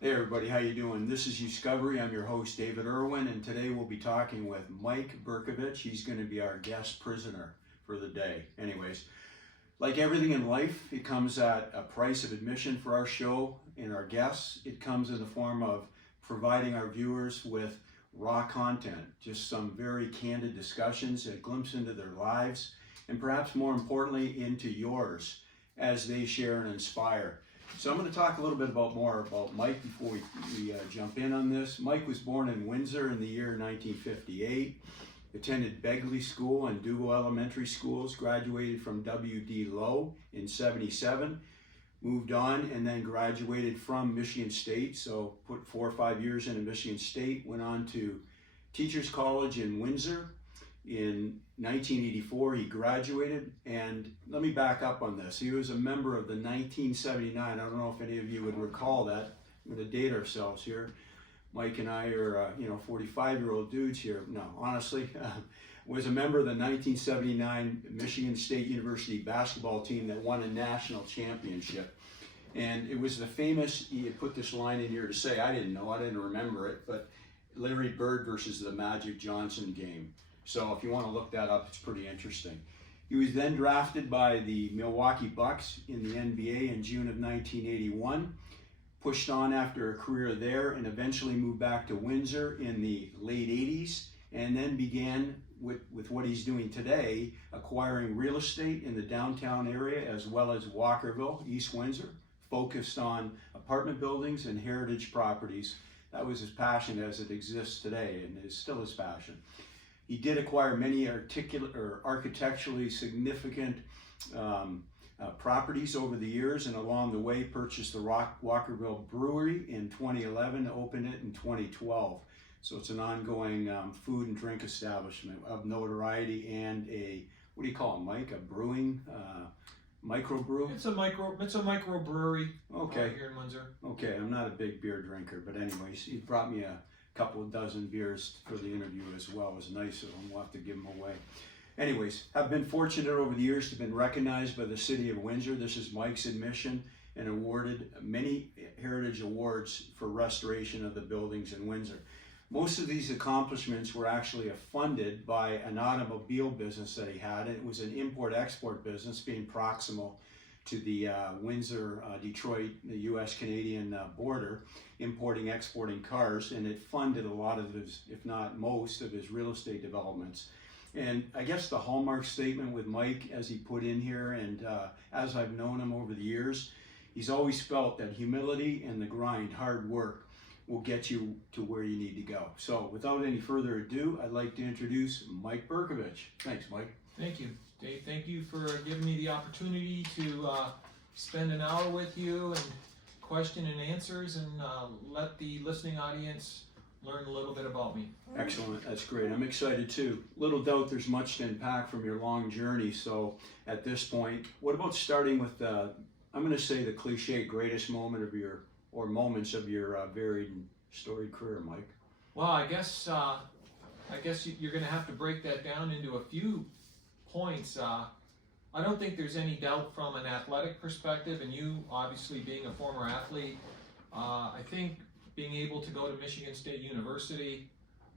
Hey everybody, how you doing? This is Discovery. I'm your host, David Irwin, and today we'll be talking with Mike Brkovich. He's going to be our guest prisoner for the day. Anyways, like everything in life, it comes at a price of admission for our show and our guests. It comes in the form of providing our viewers with raw content, just some very candid discussions, a glimpse into their lives, and perhaps more importantly, into yours as they share and inspire. So I'm going to talk a little bit more about Mike before we jump in on this. Mike was born in Windsor in the year 1958, attended Begley School and Dougal Elementary Schools, graduated from W.D. Lowe in 77, moved on and then graduated from Michigan State, so put 4 or 5 years into Michigan State, went on to Teachers College in Windsor. In 1984, he graduated, and let me back up on this. He was a member of the 1979, I don't know if any of you would recall that. We're going to date ourselves here. Mike and I are, 45-year-old dudes here. No, honestly, was a member of the 1979 Michigan State University basketball team that won a national championship. And it was the famous, he had put this line in here to say, I didn't remember it, but Larry Bird versus the Magic Johnson game. So if you want to look that up, it's pretty interesting. He was then drafted by the Milwaukee Bucks in the NBA in June of 1981, pushed on after a career there, and eventually moved back to Windsor in the late 80s, and then began with what he's doing today, acquiring real estate in the downtown area as well as Walkerville, East Windsor, focused on apartment buildings and heritage properties. That was his passion as it exists today, and is still his passion. He did acquire many architecturally significant properties over the years, and along the way purchased the Walkerville Brewery in 2011, opened it in 2012. So it's an ongoing food and drink establishment of notoriety and a, what do you call it, Mike? A brewing, microbrew? It's a microbrewery. Okay. Here in Windsor. Okay, I'm not a big beer drinker, but anyways, he brought me a couple of dozen beers for the interview as well. It was nice of him. We'll have to give them away. Anyways, I've been fortunate over the years to have been recognized by the city of Windsor. This is Mike's admission, and awarded many heritage awards for restoration of the buildings in Windsor. Most of these accomplishments were actually funded by an automobile business that he had. It was an import-export business being proximal to the Windsor, Detroit, the U.S.-Canadian border, importing, exporting cars, and it funded a lot of his, if not most, of his real estate developments. And I guess the hallmark statement with Mike, as he put in here, and as I've known him over the years, he's always felt that humility and the grind, hard work, will get you to where you need to go. So without any further ado, I'd like to introduce Mike Brkovich. Thanks, Mike. Thank you, Dave. Thank you for giving me the opportunity to spend an hour with you and question and answers, and let the listening audience learn a little bit about me. Excellent, that's great. I'm excited too. Little doubt there's much to unpack from your long journey. So at this point, what about starting with I'm going to say the cliche greatest moment of your, or moments of your varied and storied career, Mike? Well, I guess you're going to have to break that down into a few points. I don't think there's any doubt from an athletic perspective, and you obviously being a former athlete, I think being able to go to Michigan State University,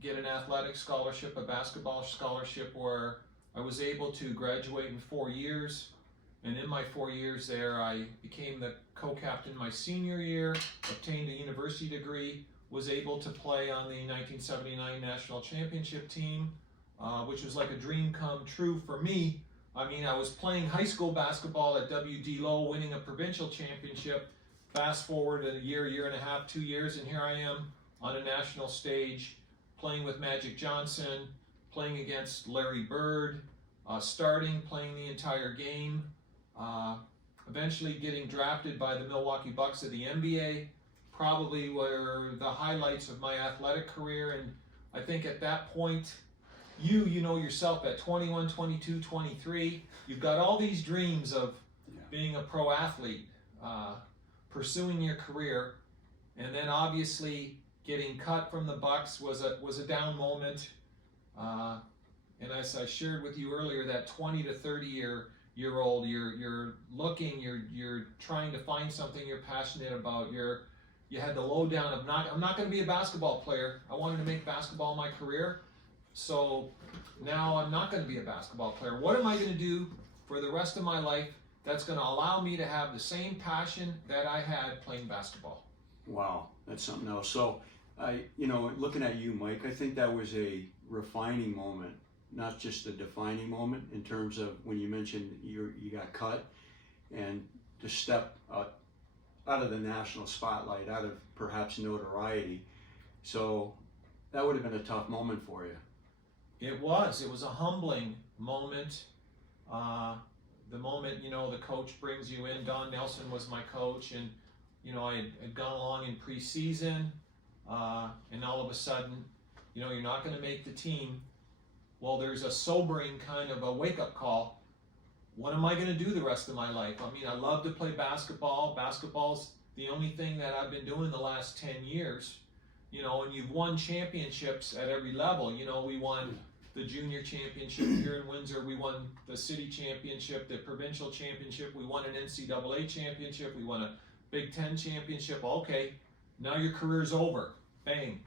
get an athletic scholarship, a basketball scholarship, where I was able to graduate in 4 years. And in my 4 years there, I became the co-captain my senior year, obtained a university degree, was able to play on the 1979 national championship team, which was like a dream come true for me. I mean, I was playing high school basketball at W.D. Lowe, winning a provincial championship. Fast forward a year and a half, 2 years, and here I am on a national stage, playing with Magic Johnson, playing against Larry Bird, playing the entire game, eventually getting drafted by the Milwaukee Bucks of the NBA, probably were the highlights of my athletic career. And I think at that point, you know yourself at 21, 22, 23, you've got all these dreams of being a pro athlete, pursuing your career, and then obviously getting cut from the Bucks was a down moment. And as I shared with you earlier, that 20 to 30 year old, you're looking, you're trying to find something you're passionate about. You're you had the lowdown of I'm not going to be a basketball player. I wanted to make basketball my career, so now I'm not going to be a basketball player. What am I going to do for the rest of my life that's going to allow me to have the same passion that I had playing basketball? Wow, that's something else. So, looking at you, Mike, I think that was a refining moment, not just a defining moment in terms of when you mentioned you got cut and to step out of the national spotlight, out of perhaps notoriety. So that would have been a tough moment for you. It was a humbling moment. The moment, the coach brings you in. Don Nelson was my coach, and I had gone along in preseason, and all of a sudden, you're not going to make the team. Well, there's a sobering kind of a wake-up call. What am I going to do the rest of my life? I mean, I love to play basketball. Basketball's the only thing that I've been doing the last 10 years. And you've won championships at every level. We won the junior championship here in Windsor. We won the city championship, the provincial championship. We won an NCAA championship. We won a Big Ten championship. Okay, now your career's over. Bang.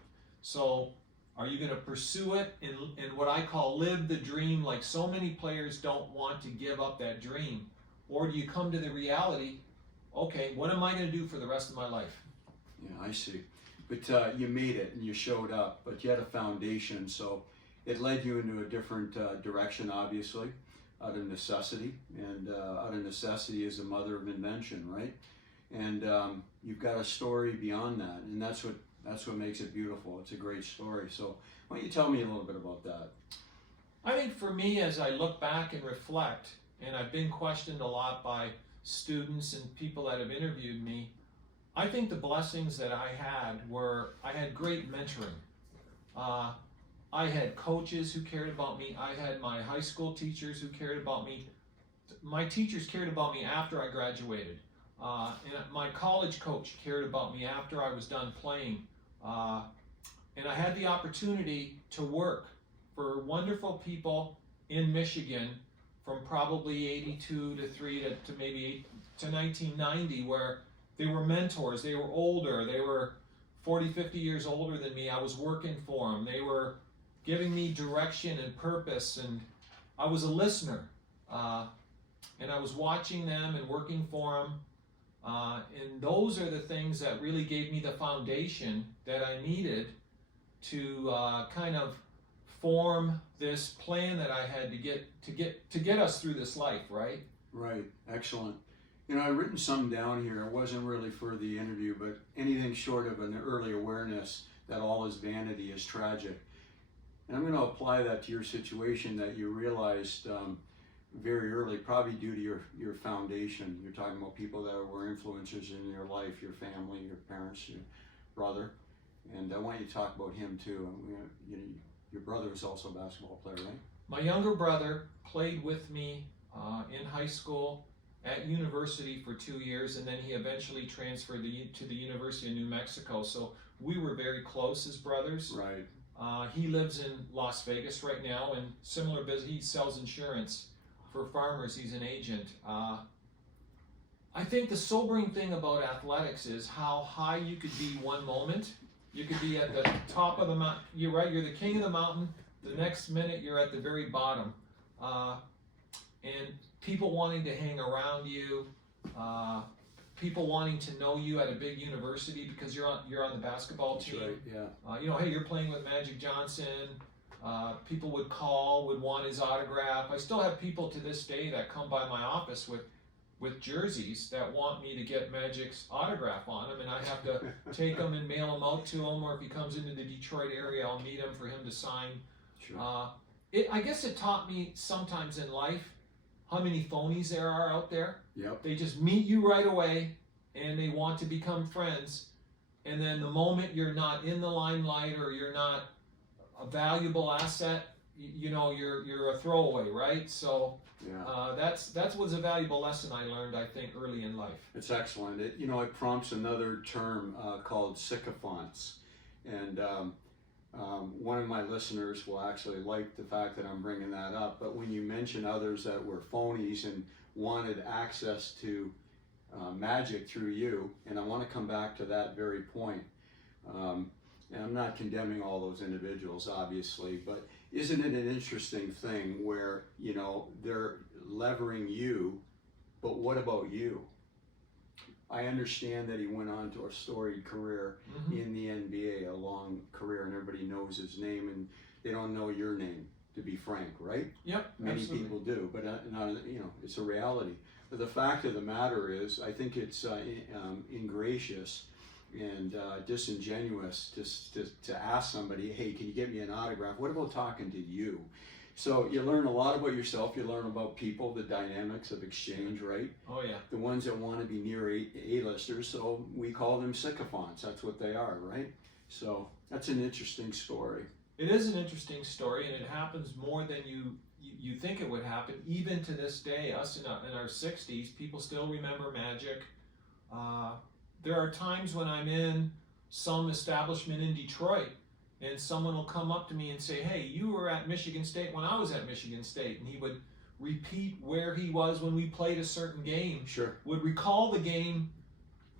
So are you going to pursue it and what I call live the dream, like so many players don't want to give up that dream? Or do you come to the reality, okay, what am I going to do for the rest of my life? Yeah, I see. But you made it and you showed up, but you had a foundation, so it led you into a different direction, obviously, out of necessity. And out of necessity is the mother of invention, right? And you've got a story beyond that, and that's what makes it beautiful. It's a great story. So why don't you tell me a little bit about that? I think for me, as I look back and reflect, and I've been questioned a lot by students and people that have interviewed me, I think the blessings that I had were, I had great mentoring. I had coaches who cared about me. I had my high school teachers who cared about me. My teachers cared about me after I graduated. And my college coach cared about me after I was done playing. And I had the opportunity to work for wonderful people in Michigan from probably 82 to 3 to maybe to 1990, where they were mentors. They were older. They were 40, 50 years older than me. I was working for them. They were giving me direction and purpose, and I was a listener. And I was watching them and working for them. And those are the things that really gave me the foundation that I needed to kind of form this plan that I had to get us through this life, right? Right. Excellent. I've written some down here. It wasn't really for the interview, but anything short of an early awareness that all is vanity is tragic. And I'm going to apply that to your situation, that you realized very early, probably due to your foundation. You're talking about people that were influencers in your life, your family, your parents, your brother. And I want you to talk about him too. Your brother was also a basketball player, right? My younger brother played with me in high school, at university for 2 years, and then he eventually transferred to the University of New Mexico. So we were very close as brothers. Right. He lives in Las Vegas right now, and similar business. He sells insurance for farmers. He's an agent. I think the sobering thing about athletics is how high you could be one moment. You could be at the top of the mountain. You're right. You're the king of the mountain. The next minute, you're at the very bottom. And people wanting to hang around you, people wanting to know you at a big university because you're on the basketball team. That's right, yeah. Hey, you're playing with Magic Johnson. People would want his autograph. I still have people to this day that come by my office with jerseys that want me to get Magic's autograph on them, and I have to take them and mail them out to him, or if he comes into the Detroit area, I'll meet him for him to sign. Sure. I guess it taught me sometimes in life how many phonies there are out there. Yep. They just meet you right away and they want to become friends, and then the moment you're not in the limelight or you're not a valuable asset, you're a throwaway, right? So yeah. That was a valuable lesson I learned, I think, early in life. It's excellent. It prompts another term called sycophants, and one of my listeners will actually like the fact that I'm bringing that up. But when you mention others that were phonies and wanted access to magic through you, and I want to come back to that very point. And I'm not condemning all those individuals, obviously, but isn't it an interesting thing where, you know, they're levering you, but what about you? I understand that he went on to a storied career in the NBA, a long career, and everybody knows his name, and they don't know your name, to be frank, right? Yep, Many absolutely. people do, but not, you know, it's a reality. But the fact of the matter is, I think it's ingracious and disingenuous to ask somebody, hey, can you get me an autograph? What about talking to you? So you learn a lot about yourself, you learn about people, the dynamics of exchange, right? Oh yeah. The ones that want to be near A-listers, so we call them sycophants, that's what they are, right? So that's an interesting story. It is an interesting story, and it happens more than you think it would happen. Even to this day, us in our 60s, people still remember Magic. There are times when I'm in some establishment in Detroit, and someone will come up to me and say, hey, you were at Michigan State when I was at Michigan State, and he would repeat where he was when we played a certain game. Sure. Would recall the game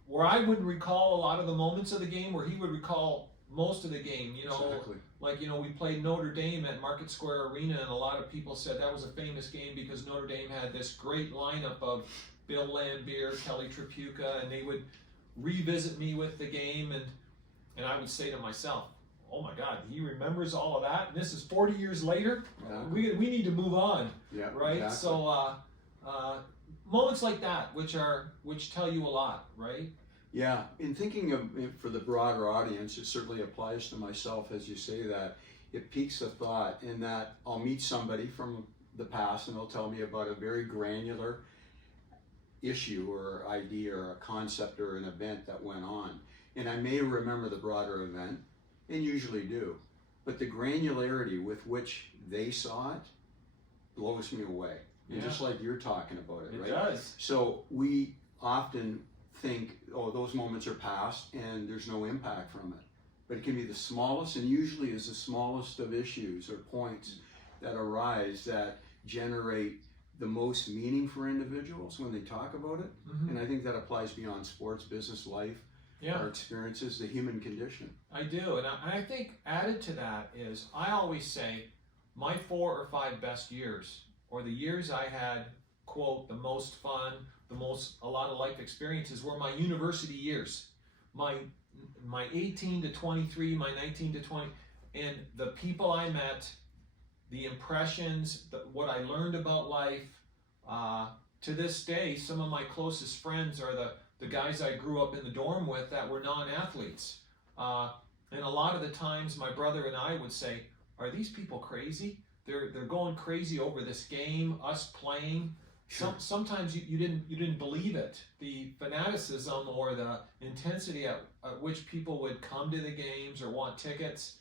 where I wouldn't recall a lot of the moments of the game, where he would recall most of the game, you know. Exactly. Like, you know, we played Notre Dame at Market Square Arena, and a lot of people said that was a famous game because Notre Dame had this great lineup of Bill Laimbeer, Kelly Tripucka, and they would revisit me with the game, and I would say to myself, oh my God, he remembers all of that, and this is 40 years later? Exactly. We need to move on, Yeah, right? exactly. So moments like that, which tell you a lot, right? Yeah, in thinking of for the broader audience, it certainly applies to myself as you say that. It piques a thought in that I'll meet somebody from the past and they'll tell me about a very granular issue or idea or a concept or an event that went on. And I may remember the broader event, and usually do, but the granularity with which they saw it blows me away. And Yeah. just like you're talking about it, right? It does. So we often think, oh, those moments are past and there's no impact from it. But it can be the smallest, and usually is the smallest of issues or points that arise that generate the most meaning for individuals when they talk about it. And I think that applies beyond sports, business, life, Yeah. our experiences, the human condition. I do, and I think added to that is, I always say my 4 or 5 best years, or the years I had, quote, the most fun, a lot of life experiences, were my university years. My 18 to 23, my 19 to 20, and the people I met, the impressions, what I learned about life. To this day, some of my closest friends are the guys I grew up in the dorm with that were non-athletes. And a lot of the times my brother and I would say, are these people crazy? They're going crazy over this game, us playing. Sure. Sometimes you didn't believe it. The fanaticism or the intensity at which people would come to the games or want tickets.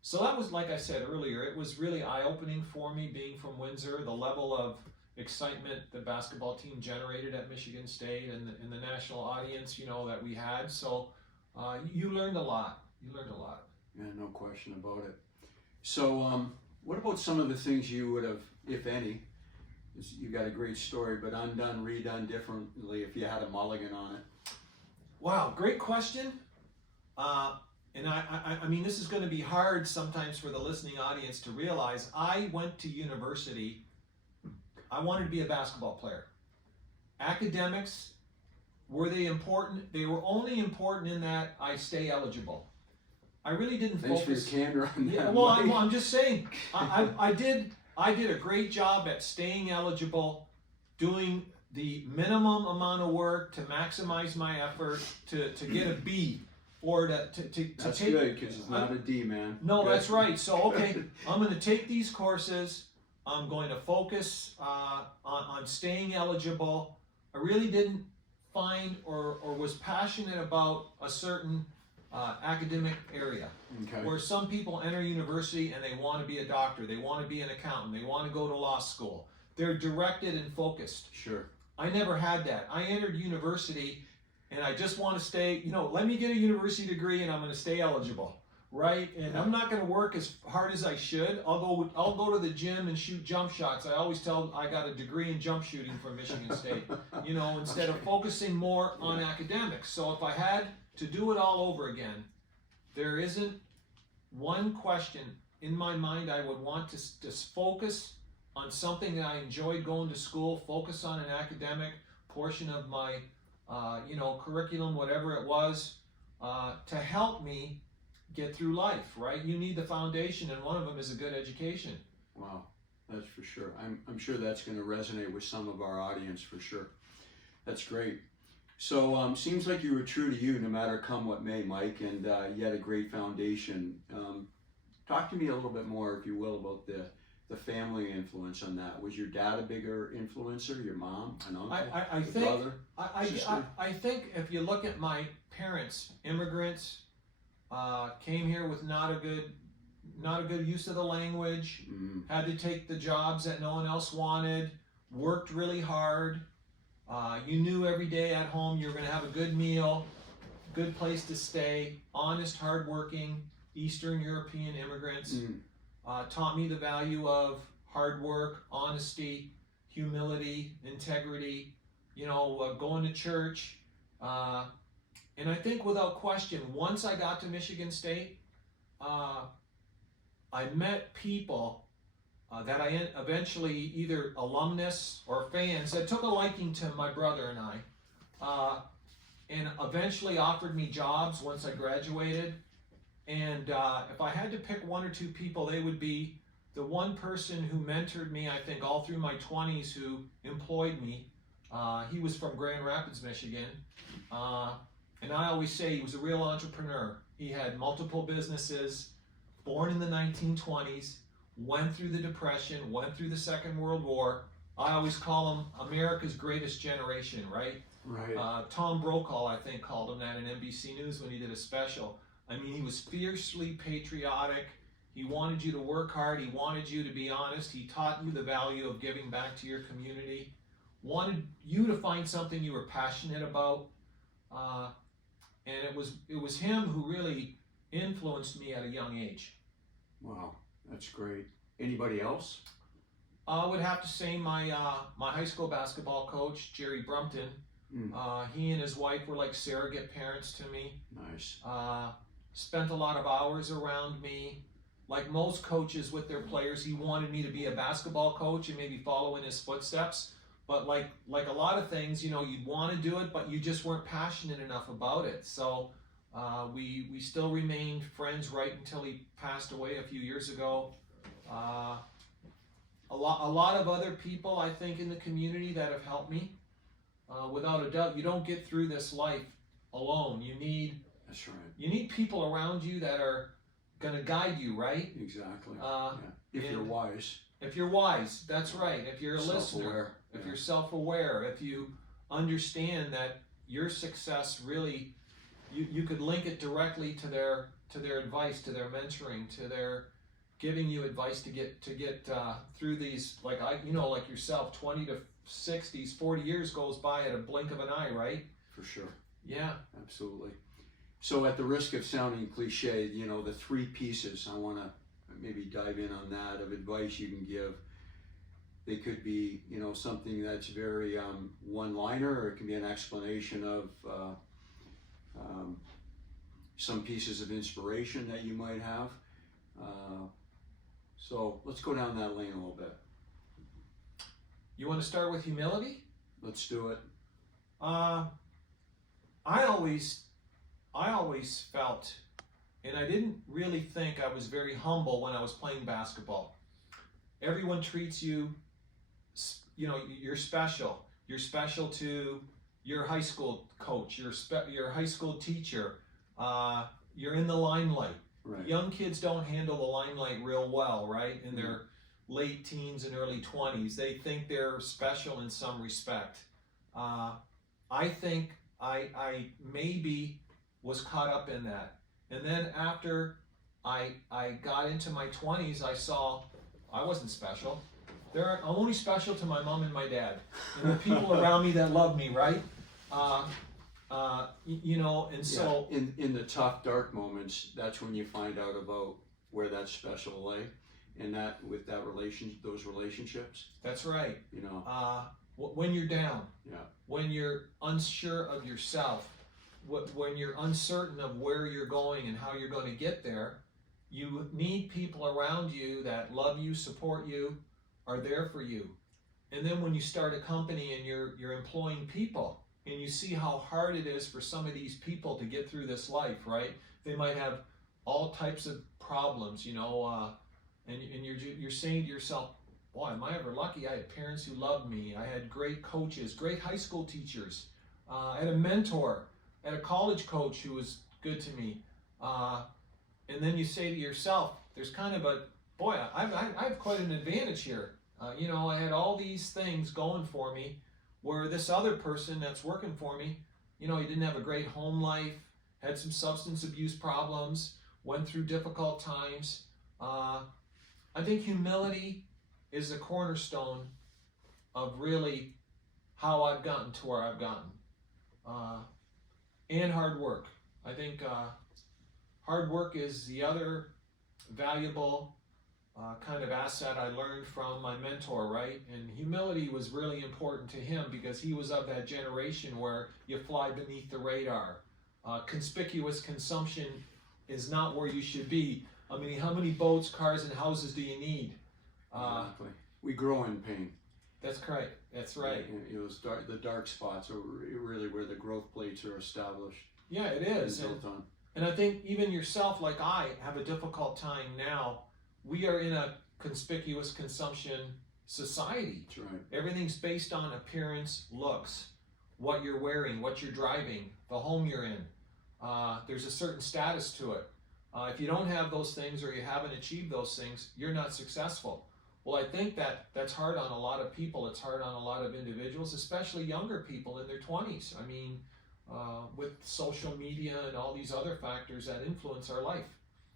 So that was, like I said earlier, it was really eye-opening for me being from Windsor, the level of excitement the basketball team generated at Michigan State and the national audience, you know, that we had. So you learned a lot. Yeah, no question about it. So what about some of the things you would have, if any, you got a great story, but undone, redone differently if you had a mulligan on it? Wow, great question. And I mean, this is going to be hard sometimes for the listening audience to realize. I went to university. I wanted to be a basketball player. Academics, were they important? They were only important in that I stay eligible. I really didn't Thanks focus. for your candor on that. Yeah, well, Mike. I'm just saying. I did a great job at staying eligible, doing the minimum amount of work to maximize my effort to get a B, or to That's take. good, because it's not a D, man. No, Good. that's right. So, okay, I'm going to take these courses. I'm going to focus on staying eligible. I really didn't find or was passionate about a certain academic area. Okay. Where some people enter university and they want to be a doctor, they want to be an accountant, they want to go to law school. They're directed and focused. Sure. I never had that. I entered university and I just want to stay, let me get a university degree and I'm going to stay eligible. right? And I'm not going to work as hard as I should. I'll go to the gym and shoot jump shots. I always tell I got a degree in jump shooting from Michigan State. You know, instead of focusing more on academics. So if I had to do it all over again, there isn't one question in my mind I would want to just focus on something that I enjoyed going to school, focus on an academic portion of my, curriculum, whatever it was, to help me get through life, right? You need the foundation, and one of them is a good education. Wow, that's for sure. I'm sure that's going to resonate with some of our audience for sure. That's great. So seems like you were true to you no matter come what may, Mike, and you had a great foundation. Talk to me a little bit more, if you will, about the family influence on that. Was your dad a bigger influencer? Your mom, an uncle, I think, brother, sister? I think if you look at my parents, immigrants, came here with not a good use of the language, had to take the jobs that no one else wanted, worked really hard. You knew every day at home you were going to have a good meal, good place to stay, honest, hardworking Eastern European immigrants. Taught me the value of hard work, honesty, humility, integrity, going to church. And I think without question, once I got to Michigan State, I met people that I eventually, either alumnus or fans, that took a liking to my brother and I, and eventually offered me jobs once I graduated. And if I had to pick one or two people, they would be the one person who mentored me, I think, all through my 20s, who employed me. He was from Grand Rapids, Michigan. And I always say he was a real entrepreneur. He had multiple businesses, born in the 1920s, went through the Depression, went through the Second World War. I always call him America's greatest generation, right? Right. Tom Brokaw, I think, called him that in NBC News when he did a special. I mean, he was fiercely patriotic. He wanted you to work hard. He wanted you to be honest. He taught you the value of giving back to your community. Wanted you to find something you were passionate about. And it was him who really influenced me at a young age. Wow, that's great. Anybody else? I would have to say my high school basketball coach, Jerry Brumpton. He and his wife were like surrogate parents to me. Nice. Spent a lot of hours around me. Like most coaches with their players, he wanted me to be a basketball coach and maybe follow in his footsteps. But like a lot of things, you'd want to do it, but you just weren't passionate enough about it. So we still remained friends right until he passed away a few years ago. A lot of other people, I think, in the community that have helped me. Without a doubt, you don't get through this life alone. That's right. You need people around you that are going to guide you, right? Exactly. Yeah. If you're wise. If you're wise, that's right. If you're a listener, if you're self-aware, if you understand that your success really, you could link it directly to their advice, to their mentoring, to their giving you advice to get through these, like yourself, 20 to 60s, 40 years goes by at a blink of an eye, right? For sure. Yeah. Absolutely. So at the risk of sounding cliche, the three pieces, I want to maybe dive in on that, of advice you can give. They could be, something that's very one-liner, or it can be an explanation of some pieces of inspiration that you might have. So let's go down that lane a little bit. You want to start with humility? Let's do it. I always felt, and I didn't really think I was very humble when I was playing basketball. Everyone treats you, you're special. You're special to your high school coach, your high school teacher. You're in the limelight. Right. Young kids don't handle the limelight real well, right? In their late teens and early 20s. They think they're special in some respect. I think I maybe was caught up in that. And then after I got into my 20s, I saw I wasn't special. I'm only special to my mom and my dad and the people around me that love me, right? And so in the tough, dark moments, that's when you find out about where that special lay, and that with that those relationships. that's right. You know. When you're down, Yeah. when you're unsure of yourself, when you're uncertain of where you're going and how you're going to get there, you need people around you that love you, support you, are there for you. And then when you start a company and you're employing people, and you see how hard it is for some of these people to get through this life, right? They might have all types of problems, and you're saying to yourself, boy, am I ever lucky? I had parents who loved me. I had great coaches, great high school teachers. I had a mentor, I had a college coach who was good to me. And then you say to yourself, there's kind of I have quite an advantage here. I had all these things going for me, where this other person that's working for me, he didn't have a great home life, had some substance abuse problems, went through difficult times. I think humility is the cornerstone of really how I've gotten to where I've gotten. And hard work. I think hard work is the other valuable kind of asset I learned from my mentor, right? And humility was really important to him because he was of that generation where you fly beneath the radar. Conspicuous consumption is not where you should be. I mean, how many boats, cars, and houses do you need? Exactly. We grow in pain. That's correct. That's right. The dark spots are really where the growth plates are established. Yeah, it is. And I think even yourself, like I, have a difficult time now. We are in a conspicuous consumption society. That's right. Everything's based on appearance, looks, what you're wearing, what you're driving, the home you're in. There's a certain status to it. If you don't have those things or you haven't achieved those things, you're not successful. Well, I think that's hard on a lot of people. It's hard on a lot of individuals, especially younger people in their 20s. I mean, with social media and all these other factors that influence our life.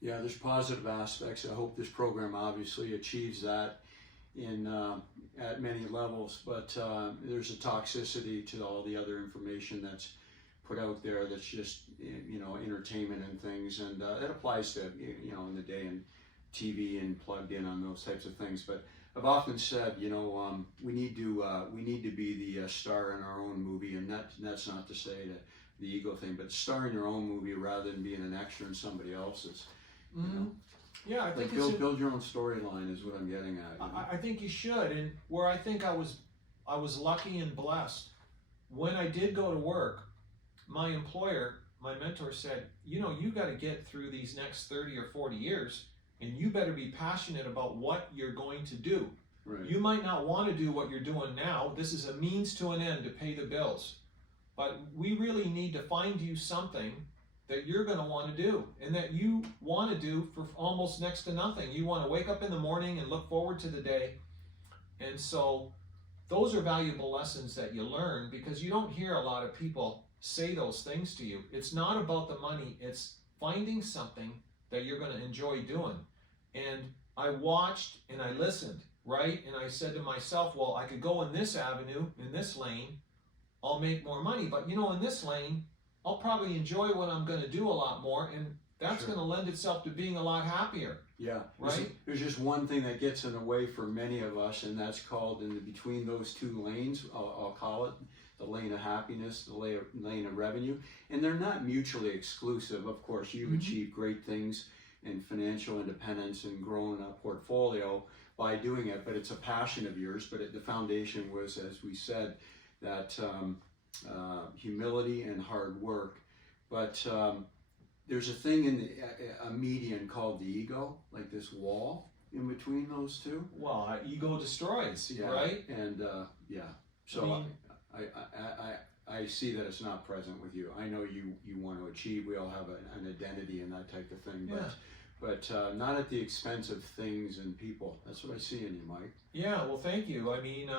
Yeah, there's positive aspects. I hope this program obviously achieves that at many levels, but there's a toxicity to all the other information that's put out there that's just, entertainment and things, and that applies to, in the day and TV and plugged in on those types of things. But I've often said, we need to be the star in our own movie, and that's not to say that the ego thing, but star in your own movie rather than being an extra in somebody else's. Mm-hmm. Yeah, I think build your own storyline is what I'm getting at. I think you should, and where I think I was lucky and blessed. When I did go to work, my employer, my mentor said, you got to get through these next 30 or 40 years, and you better be passionate about what you're going to do. Right. You might not want to do what you're doing now. This is a means to an end to pay the bills. But we really need to find you something that you're going to want to do and that you want to do for almost next to nothing. You want to wake up in the morning and look forward to the day. And so those are valuable lessons that you learn because you don't hear a lot of people say those things to you. It's not about the money. It's finding something that you're going to enjoy doing. And I watched and I listened, right? And I said to myself, well, I could go in this avenue, in this lane, I'll make more money. But in this lane, I'll probably enjoy what I'm going to do a lot more, and that's going to lend itself to being a lot happier. Yeah, right. There's just one thing that gets in the way for many of us, and that's called between those two lanes. I'll call it the lane of happiness, the lane of revenue, and they're not mutually exclusive. Of course, you've achieved great things in financial independence and growing a portfolio by doing it, but it's a passion of yours. But the foundation was, as we said, that humility and hard work. But there's a thing in a median called the ego, like this wall in between those two. Well, ego destroys, right? And so I see that it's not present with you. I know you want to achieve. We all have an identity and that type of thing, but not at the expense of things and people. That's what I see in you, Mike. Yeah, well, thank you. I mean,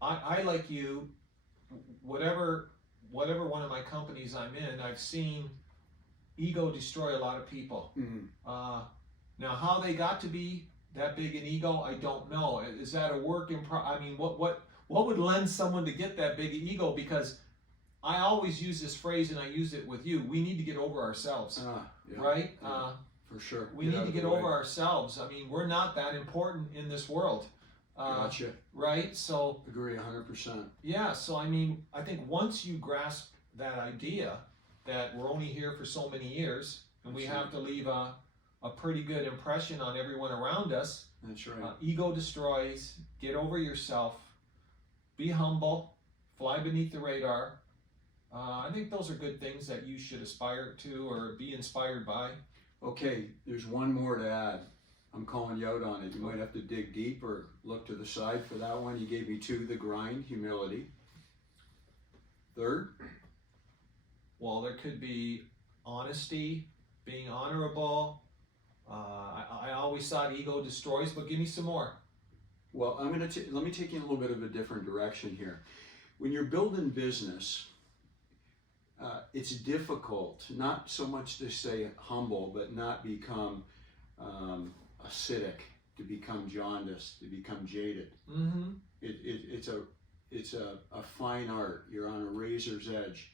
I like you. Whatever one of my companies I'm in, I've seen ego destroy a lot of people. Mm-hmm. Now, how they got to be that big an ego, I don't know. Is that a work in I mean, what would lend someone to get that big an ego? Because I always use this phrase, and I use it with you. We need to get over ourselves, Yeah, right? yeah, for sure. We need to get over ourselves. I mean, we're not that important in this world. Gotcha. Right? So Agree 100%. yeah, so I mean, I think once you grasp that idea that we're only here for so many years, and we have to leave a pretty good impression on everyone around us. That's right. Ego destroys. Get over yourself. Be humble. Fly beneath the radar. I think those are good things that you should aspire to or be inspired by. Okay, there's one more to add. I'm calling you out on it. You might have to dig deep or look to the side for that one. You gave me 2, the grind, humility. Third? Well, there could be honesty, being honorable. I always thought ego destroys, but give me some more. Well, let me take you in a little bit of a different direction here. When you're building business, it's difficult, not so much to say humble, but not become acidic, to become jaundiced, to become jaded. Mm-hmm. It's a fine art. You're on a razor's edge.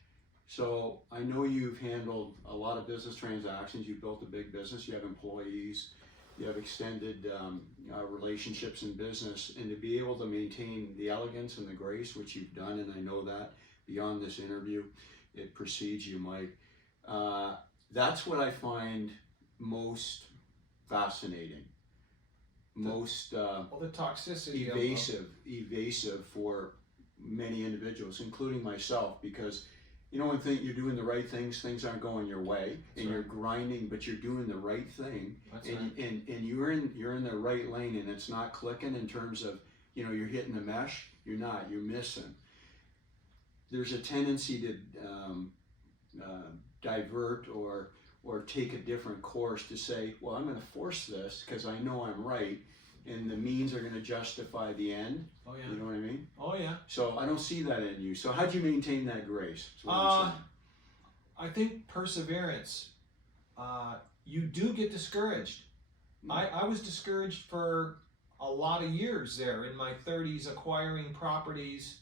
So I know you've handled a lot of business transactions. You've built a big business. You have employees. You have extended relationships in business. And to be able to maintain the elegance and the grace, which you've done, and I know that beyond this interview, it precedes you, Mike. That's what I find most fascinating, most Well, the toxicity evasive for many individuals, including myself, because you know, when you're doing the right things, things aren't going your way, and you're grinding, but you're doing the right thing, and you're in the right lane, and it's not clicking in terms of, you know, you're hitting the mesh. You're not. You're missing. There's a tendency to divert or take a different course, to say, well, I'm going to force this because I know I'm right, and the means are going to justify the end. Oh yeah. You know what I mean? Oh yeah. So I don't see that in you. So how'd you maintain that grace? I think perseverance. You do get discouraged. I was discouraged for a lot of years there in my 30s, acquiring properties,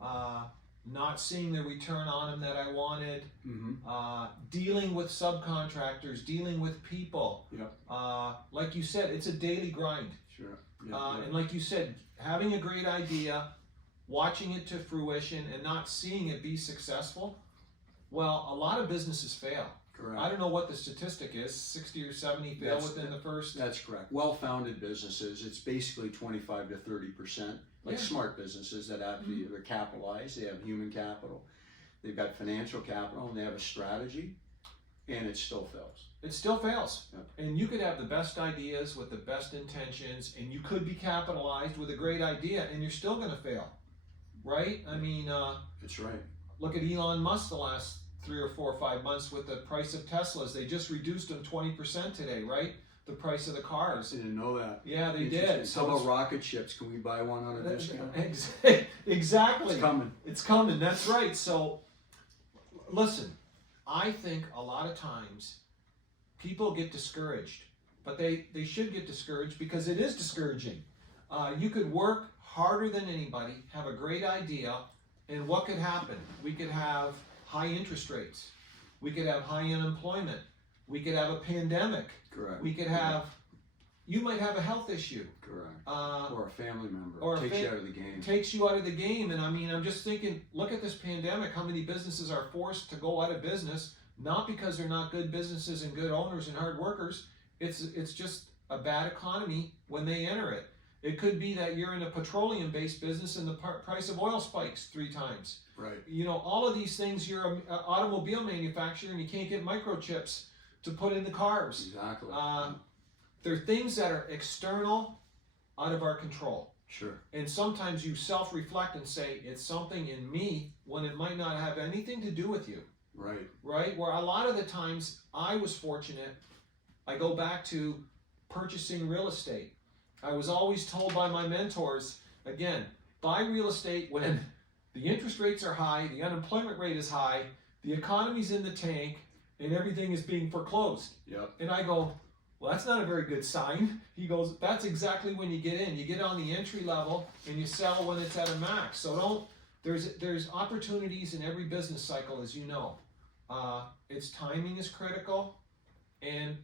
not seeing the return on them that I wanted, dealing with subcontractors, dealing with people. Yep. Like you said, it's a daily grind. Sure. And like you said, having a great idea, watching it to fruition, and not seeing it be successful. Well, a lot of businesses fail. Correct. I don't know what the statistic is, 60 or 70 fail within the first. That's correct. Well-founded businesses, it's basically 25 to 30%. Like smart businesses that have they're capitalized, they have human capital, they've got financial capital, and they have a strategy, and it still fails. It still fails. Yep. And you could have the best ideas with the best intentions, and you could be capitalized with a great idea, and you're still going to fail. Right? I mean, that's right. Look at Elon Musk the last 3 or 4 or 5 months with the price of Teslas. They just reduced them 20% today, right? The price of the cars. I didn't know that. Yeah, they did. So how about rocket ships? Can we buy one on a discount? Exactly. It's coming. It's coming. That's right. So, listen, I think a lot of times people get discouraged, but they should get discouraged because it is discouraging. You could work harder than anybody, have a great idea, and what could happen? We could have high interest rates. We could have high unemployment. We could have a pandemic. Correct. We could have, you might have a health issue. Correct. Or a family member. Or takes you out of the game. Takes you out of the game. And I mean, I'm just thinking, look at this pandemic, how many businesses are forced to go out of business, not because they're not good businesses and good owners and hard workers. It's just a bad economy when they enter it. It could be that you're in a petroleum-based business and the price of oil spikes 3 times. Right. You know, all of these things, you're an automobile manufacturer and you can't get microchips to put in the cars. Exactly. There are things that are external, out of our control. Sure. And sometimes you self-reflect and say, it's something in me when it might not have anything to do with you. Right. Right? Where a lot of the times I was fortunate. I go back to purchasing real estate. I was always told by my mentors, again, buy real estate when the interest rates are high, the unemployment rate is high, the economy's in the tank, and everything is being foreclosed. Yep. And I go, well, that's not a very good sign. He goes, that's exactly when you get in. You get on the entry level and you sell when it's at a max. So there's opportunities in every business cycle, as you know. Its timing is critical, and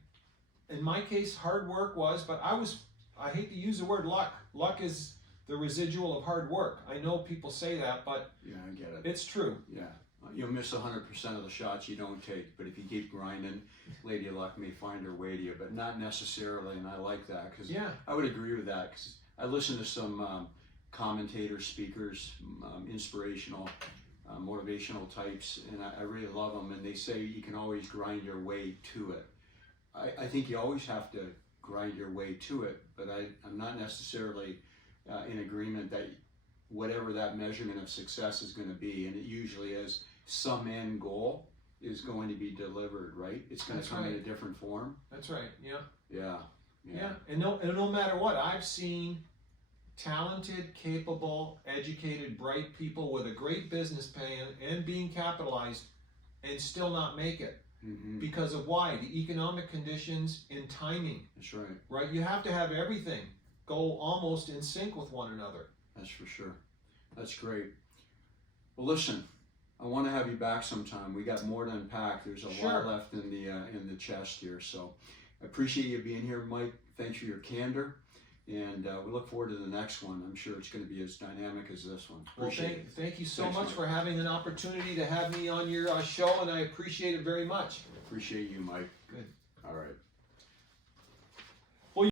in my case, hard work was, but I hate to use the word luck. Luck is the residual of hard work. I know people say that, but Yeah, I get it. it's true. Yeah. You'll miss 100% of the shots you don't take, but if you keep grinding, Lady Luck may find her way to you, but not necessarily, and I like that, because Yeah. I would agree with that, because I listen to some commentators, speakers, inspirational, motivational types, and I really love them, and they say you can always grind your way to it. I think you always have to grind your way to it, but I'm not necessarily in agreement that whatever that measurement of success is going to be, and it usually is, some end goal is going to be delivered, right? It's going to come in a different form. That's right. Yeah. Yeah. And no matter what, I've seen talented, capable, educated, bright people with a great business plan and being capitalized and still not make it. Mm-hmm. Because of why? The economic conditions and timing. That's right. Right? You have to have everything go almost in sync with one another. That's for sure. That's great. Well, listen, I want to have you back sometime. We got more to unpack. There's a lot left in the chest here. So I appreciate you being here, Mike. Thanks for your candor. And we look forward to the next one. I'm sure it's going to be as dynamic as this one. Appreciate it. Thank you so Thanks, much Mike. for having an opportunity to have me on your show, and I appreciate it very much. Appreciate you, Mike. Good. All right.